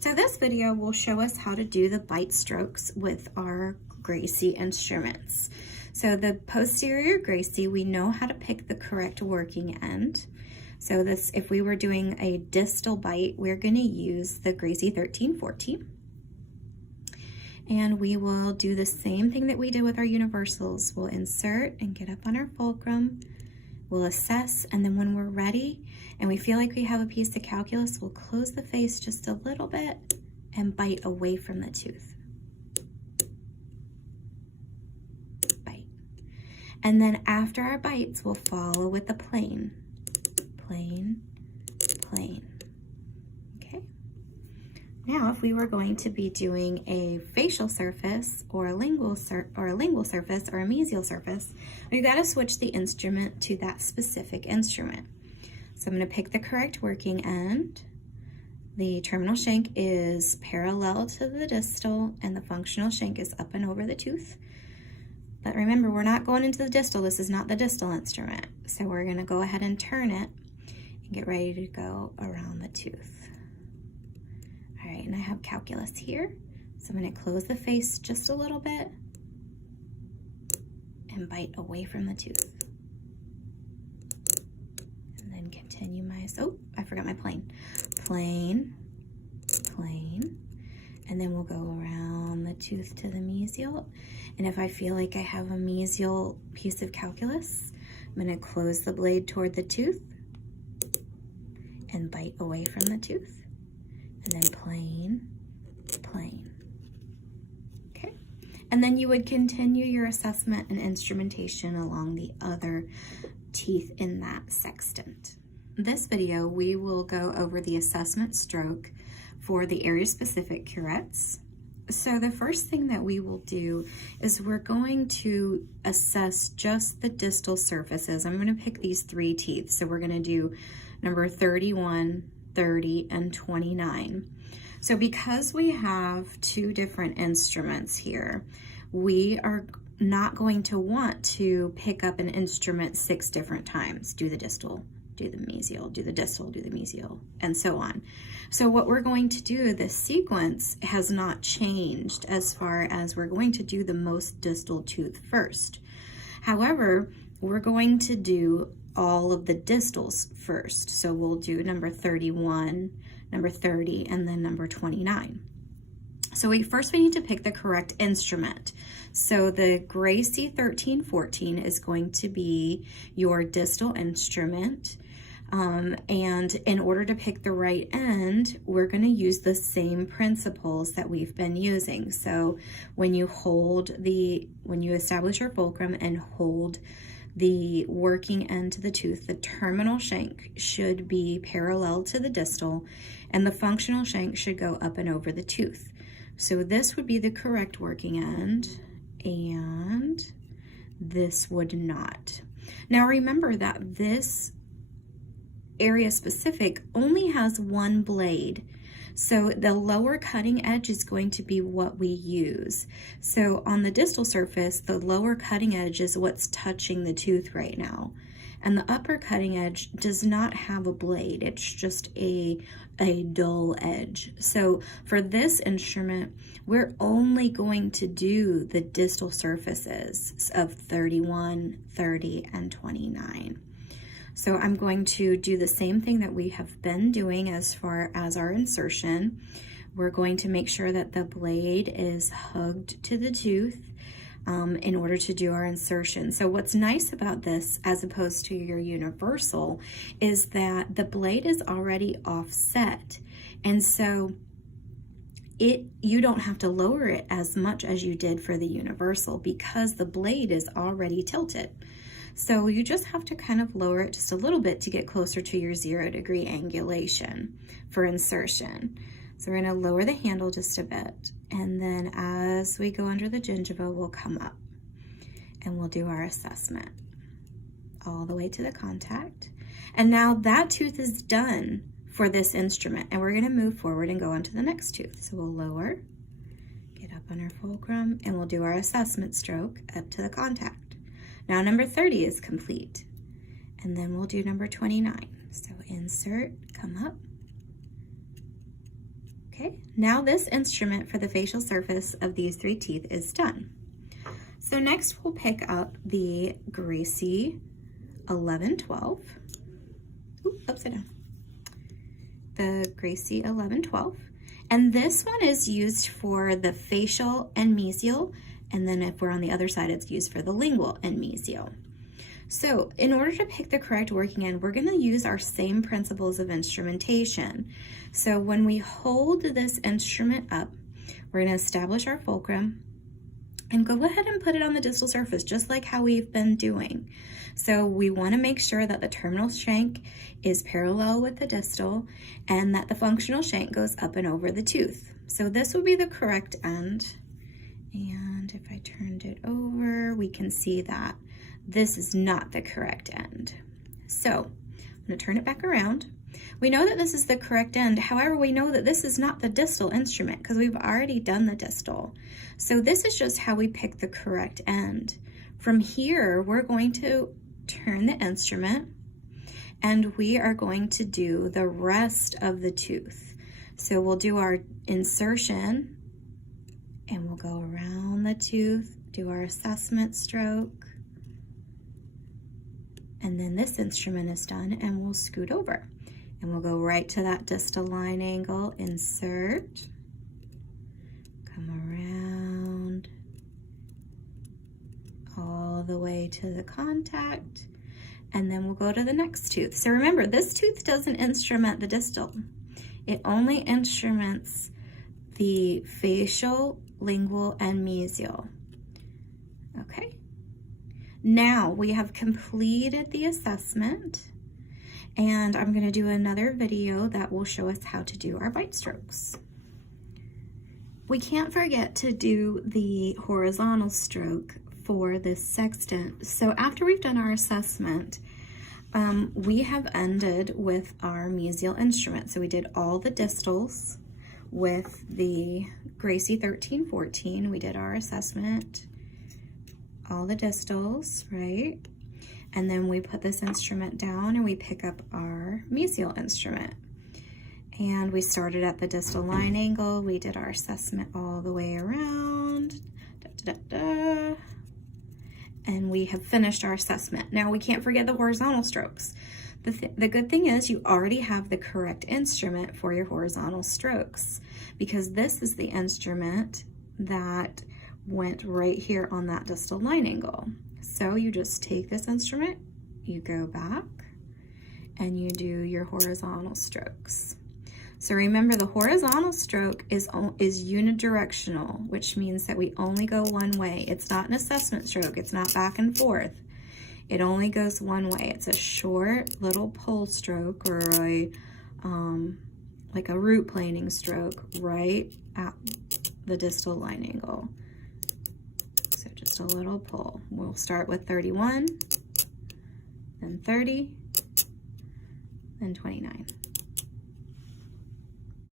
So this video will show us how to do the bite strokes with our Gracie instruments. So the posterior Gracie, we know how to pick the correct working end. So this, if we were doing a distal bite, we're going to use the Gracie 1314. And we will do the same thing that we did with our universals. We'll insert and get up on our fulcrum. We'll assess, and then when we're ready and we feel like we have a piece of calculus, we'll close the face just a little bit and bite away from the tooth. Bite. And then after our bites, we'll follow with the plane. Plane, plane. Okay. Now, if we were going to be doing a facial surface or a lingual surface or a mesial surface, we've got to switch the instrument to that specific instrument. So I'm going to pick the correct working end. The terminal shank is parallel to the distal and the functional shank is up and over the tooth. But remember, we're not going into the distal. This is not the distal instrument. So we're going to go ahead and turn it and get ready to go around the tooth. All right, and I have calculus here. So I'm going to close the face just a little bit and bite away from the tooth. And then continue my, oh, I forgot my plane. Plane, plane. And then we'll go around the tooth to the mesial. And if I feel like I have a mesial piece of calculus, I'm going to close the blade toward the tooth and bite away from the tooth. And then plane, plane. Okay. And then you would continue your assessment and instrumentation along the other teeth in that sextant. In this video, we will go over the assessment stroke for the area-specific curettes. So the first thing that we will do is we're going to assess just the distal surfaces. I'm going to pick these three teeth. So we're going to do number 31, 30, and 29. So because we have two different instruments here, we are not going to want to pick up an instrument 6 different times. Do the distal, do the mesial, do the distal, do the mesial, and so on. So what we're going to do, the sequence has not changed as far as we're going to do the most distal tooth first. However, we're going to do all of the distals first. So we'll do number 31, number 30, and then number 29. So we need to pick the correct instrument. So the Gracie 1314 is going to be your distal instrument. And in order to pick the right end, we're going to use the same principles that we've been using. So when you establish your fulcrum and hold the working end to the tooth, the terminal shank should be parallel to the distal and the functional shank should go up and over the tooth. So this would be the correct working end and this would not. Now remember that this area specific only has one blade. So the lower cutting edge is going to be what we use. So on the distal surface, the lower cutting edge is what's touching the tooth right now. And the upper cutting edge does not have a blade. It's just a dull edge. So for this instrument, we're only going to do the distal surfaces of 31, 30, and 29. So I'm going to do the same thing that we have been doing as far as our insertion. We're going to make sure that the blade is hugged to the tooth in order to do our insertion. So what's nice about this, as opposed to your universal, is that the blade is already offset. And so you don't have to lower it as much as you did for the universal because the blade is already tilted. So you just have to kind of lower it just a little bit to get closer to your 0-degree angulation for insertion. So we're going to lower the handle just a bit, and then as we go under the gingiva, we'll come up and we'll do our assessment all the way to the contact. And now that tooth is done for this instrument, and we're going to move forward and go on to the next tooth. So we'll lower, get up on our fulcrum, and we'll do our assessment stroke up to the contact. Now number 30 is complete, and then we'll do number 29. So insert, come up. Okay, now this instrument for the facial surface of these 3 teeth is done. So next we'll pick up the Gracie 1112. Ooh, upside down. The Gracie 1112. And this one is used for the facial and mesial, and then if we're on the other side, it's used for the lingual and mesial. So in order to pick the correct working end, we're going to use our same principles of instrumentation. So when we hold this instrument up, we're going to establish our fulcrum and go ahead and put it on the distal surface, just like how we've been doing. So we want to make sure that the terminal shank is parallel with the distal and that the functional shank goes up and over the tooth. So this will be the correct end. And if I turned it over, we can see that this is not the correct end. So I'm going to turn it back around. We know that this is the correct end. However, we know that this is not the distal instrument because we've already done the distal. So this is just how we pick the correct end. From here, we're going to turn the instrument and we are going to do the rest of the tooth. So we'll do our insertion and we'll go around the tooth, do our assessment stroke, and then this instrument is done and we'll scoot over. And we'll go right to that distal line angle, insert, come around, all the way to the contact, and then we'll go to the next tooth. So remember, this tooth doesn't instrument the distal. It only instruments the facial, lingual, and mesial. Okay. Now we have completed the assessment. And I'm going to do another video that will show us how to do our bite strokes. We can't forget to do the horizontal stroke for this sextant. So after we've done our assessment, we have ended with our mesial instrument. So we did all the distals with the Gracie 1314. We did our assessment, all the distals, right? And then we put this instrument down and we pick up our mesial instrument. And we started at the distal line angle. We did our assessment all the way around. Da, da, da, da. And we have finished our assessment. Now we can't forget the horizontal strokes. The good thing is you already have the correct instrument for your horizontal strokes because this is the instrument that went right here on that distal line angle. So you just take this instrument, you go back, and you do your horizontal strokes. So remember, the horizontal stroke is unidirectional, which means that we only go one way. It's not an assessment stroke. It's not back and forth. It only goes one way. It's a short little pull stroke or a like a root planing stroke right at the distal line angle. So just a little pull. We'll start with 31, then 30, then 29.